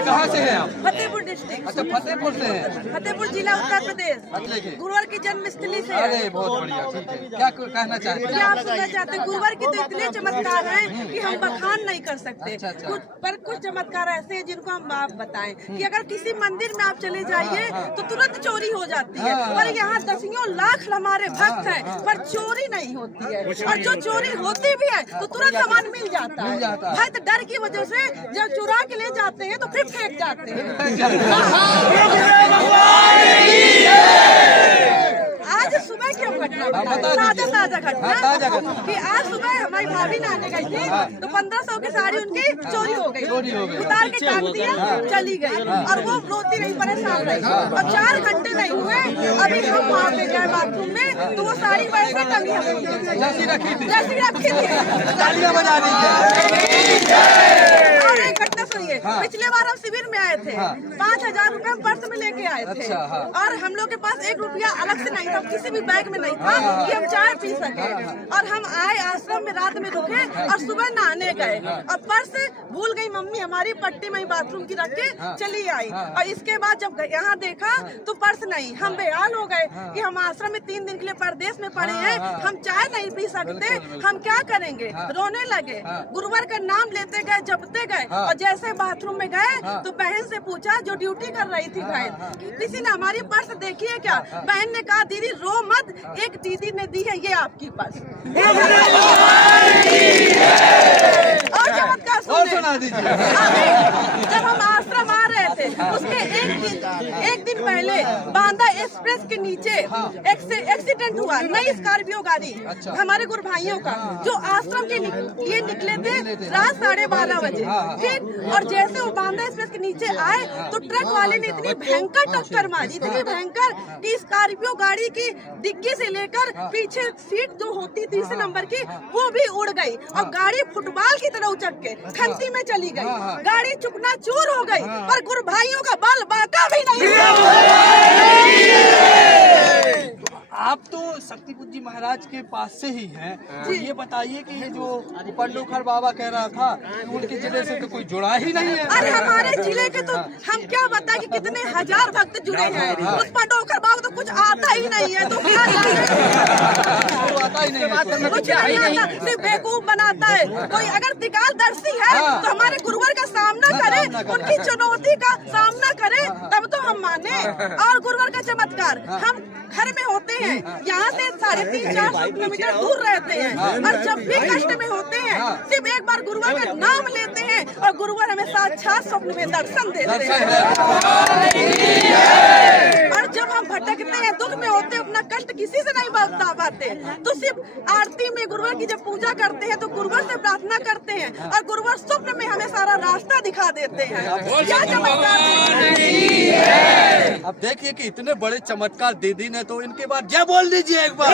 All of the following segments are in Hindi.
अच्छा, कहाँ से हैं आप? फतेहपुर डिस्ट्रिक्ट। अच्छा, फतेहपुर से हैं। फतेहपुर जिला उत्तर प्रदेश। गुरुवार की जन्मस्थली से। अरे बहुत बढ़िया, ठीक है। क्या कहना चाहते हैं? क्या आप सुनना चाहते हैं? गुरुवार की तो इतने चमत्कार हैं कि हम बखान नहीं कर सकते। पर कुछ चमत्कार ऐसे हैं जिनको हम आप बताएं कि अगर किसी मंदिर में आप चले जाइए तो तुरंत चोरी हो जाती है, और यहाँ दसियों लाख हमारे भक्त हैं पर चोरी नहीं होती है, और जो चोरी होती भी है तो तुरंत सामान मिल जाता है। भक्त डर की वजह से जब चुरा के ले जाते हैं तो फिर फेंक जाते हैं। आज सुबह की हम घटना ताजा घटना कि आज सुबह हमारी भाभी नहाने गई थी तो 1500 की साड़ी उनकी चोरी हो गई, उतार के टांग दिया, चली गई, और वो रोती रही, परेशान रही, और 4 घंटे नहीं हुए अभी हम वहाँ पे गए बाथरूम में तो वो साड़ी वैसे टंगी जैसी रखी थी। और एक घटना सुनिए, पिछले बार हम शिविर में आए थे, 5000 रुपए हम पर्स में लेके आए थे, और हम लोग के पास 1 रुपया अलग से नहीं था, किसी भी बैग में नहीं था कि हम चाय पी सके, और हम आए आश्रम में, रात में रुके और सुबह नहाने गए, और पर्स भूल गई मम्मी हमारी पट्टी में बाथरूम की रख के चली आई, और इसके बाद जब यहाँ देखा तो पर्स नहीं। हम बेहाल हो गए कि हम आश्रम में 3 दिन के लिए परदेश में पड़े हैं, हम चाय नहीं पी सकते, हम क्या करेंगे, रोने लगे। गुरुवार का नाम लेते गए, जपते गए, और जैसे बाथरूम में गए तो बहन से पूछा जो ड्यूटी कर रही थी बहन, किसी ने हमारी पर्स देखी है क्या? बहन ने कहा दीदी रो मत, एक दीदी ने दी है, ये आपकी पर्स। और चमत्कार सुना दीजिए। जब हम आश्रम आ रहे थे उसके एक दिन पहले बांदा एक्सप्रेस के नीचे एक्सीडेंट हुआ, नई स्कॉर्पियो गाड़ी हमारे गुरु भाइयों का, जो आश्रम के लिए निकले थे रात 12:30 बजे। फिर और जैसे वो बांदा एक्सप्रेस के नीचे आए तो ट्रक वाले ने इतनी भयंकर टक्कर मारी, इतनी भयंकर कि स्कॉर्पियो गाड़ी की डिग्गी से लेकर पीछे सीट जो होती 30 नंबर की वो भी उड़ गई, और गाड़ी फुटबॉल की तरह उचक के खंती में चली गई, गाड़ी चूर हो गई, और गुरु भाइयों का बाल बाका भी नहीं। आप तो शक्तिपुंजी महाराज के पास से ही हैं, तो ये बताइए कि ये जो पंडोखर बाबा कह रहा था कि उनके जिले से तो कोई जुड़ा ही नहीं है। अरे हमारे जिले के तो हम क्या बताएं कि कितने हजार भक्त जुड़े हैं, उस पंडोखर बाबा तो कुछ आता ही नहीं है, तो क्या आता ही नहीं, कुछ नहीं आता, सिर्फ बेवकूफ बनाता है। कोई अगर दिगालदर्शी है तो हमारे गुरुवर का सामना करे, उनकी चुनौती का सामना करे, तब तो हम माने। और गुरुवर का चमत्कार, हम घर में होते हैं, यहाँ से 350-400 किलोमीटर दूर रहते हैं, और जब भी कष्ट में होते हैं सिर्फ एक बार गुरुवर का नाम लेते हैं और गुरुवर हमें साक्षात स्वप्न में दर्शन देते हैं। और जब हम भटकते हैं, दुख में होते हैं, अपना कष्ट किसी से नहीं बता पाते, तो सिर्फ आरती में गुरुवर की जब पूजा करते हैं तो गुरुवर से प्रार्थना करते हैं, और गुरुवर स्वप्न में हमें सारा रास्ता दिखा देते हैं। क्या चमत्कार! अब देखिए कि इतने बड़े चमत्कार दीदी ने, तो इनके बाद क्या बोल दीजिए एक बार।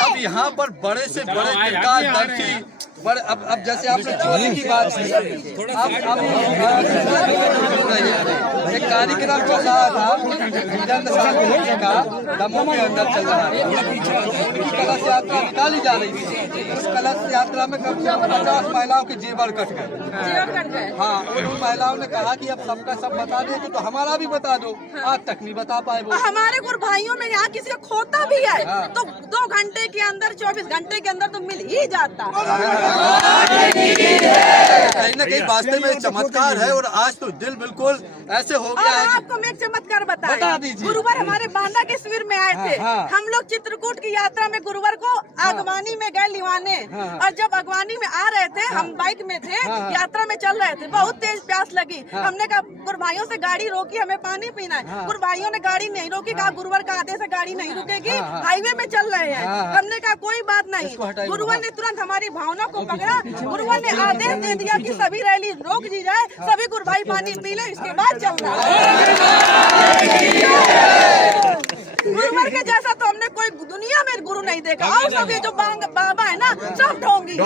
अब यहाँ पर बड़े से बड़े त्रिकालदर्शी बड़े, अब जैसे आपने चोरी की बात की, एक कार्यक्रम चल रहा था वीरेंद्र साहब का दमोह के अंदर चल रहा था, उस कलश यात्रा निकाली जा रही थी, उस कलश यात्रा में कम से कम 50 महिलाओं के जेवर कट गए। हाँ, उन महिलाओं ने कहा कि अब सबका सब बता दे, तो हमारा भी बता दो, आज तक नहीं बता पाए वो। हमारे गुरु भाइयों में यहाँ किसी को खोता भी है तो 2 घंटे के अंदर, 24 घंटे के अंदर तो मिल ही जाता। कहीं न कहीं वास्तव में चमत्कार है, और आज तो दिल बिल्कुल ऐसे हो गया है। आपको मैं एक चमत्कार बता दीजिए। गुरुवार हमारे बांदा के शिविर में आए थे, हम लोग चित्रकूट की यात्रा में गुरुवार को अगवानी में गए लिवाने, और जब अगवानी में आ रहे थे, हम बाइक में थे, यात्रा में चल रहे थे, बहुत तेज प्यास लगी, हमने कहा गुरु भाइयों से गाड़ी रोकी, हमें पानी पीना है। गुरु भाइयों ने गाड़ी नहीं रोकी, कहा गुरुवार का आदेश है गाड़ी नहीं रुकेगी, हाईवे में चल रहे हैं। हमने कहा कोई बात नहीं, गुरुवार ने तुरंत हमारी भावना को पकड़ा, गुरुवार ने आदेश दे दिया कि सभी रैली रोक दी जाए, सभी गुरु भाई पानी पी ले, इसके बाद चलना। गुरुवर के जैसा तो हमने कोई दुनिया में गुरु नहीं देखा, और सब ये जो बाबा है ना, सब ढोंगी।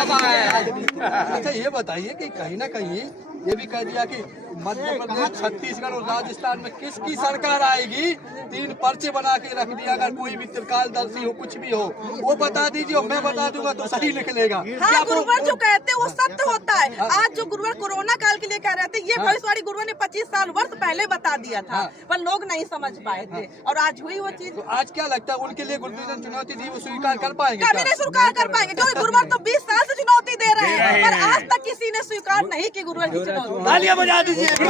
अच्छा ये बताइए कि कहीं ना कहीं ये भी कह दिया कि मध्य प्रदेश, छत्तीसगढ़ और राजस्थान में किसकी सरकार आएगी, 3 पर्चे बना के रख दिया। अगर कोई भी त्रिकालदर्शी हो, कुछ भी हो, वो बता दीजिए और मैं बता दूंगा तो सही निकलेगा। हाँ, गुरुवर जो कहते हैं वो सत्य होता है। आज जो गुरुवर कोरोना काल के लिए कह रहे थे, ये भविष्यवाणी गुरुवर ने 25 साल वर्ष पहले बता दिया था, पर लोग नहीं समझ पाए थे और आज हुई वो चीज। तो आज क्या लगता है उनके लिए गुरुजन चुनौती दी, वो स्वीकार कर पाएंगे? कभी नहीं स्वीकार कर पाएंगे, क्योंकि गुरुवर तो 20 साल से चुनौती दे रहे हैं, पर आज तक किसी ने स्वीकार नहीं की गुरुवर की चुनौती। तालियां बजा दीजिए। कहीं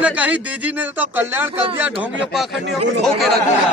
न कहीं दीजी ने तो कल्याण कर दिया, ढोंगियों पाखंडियों को धो के रख दिया।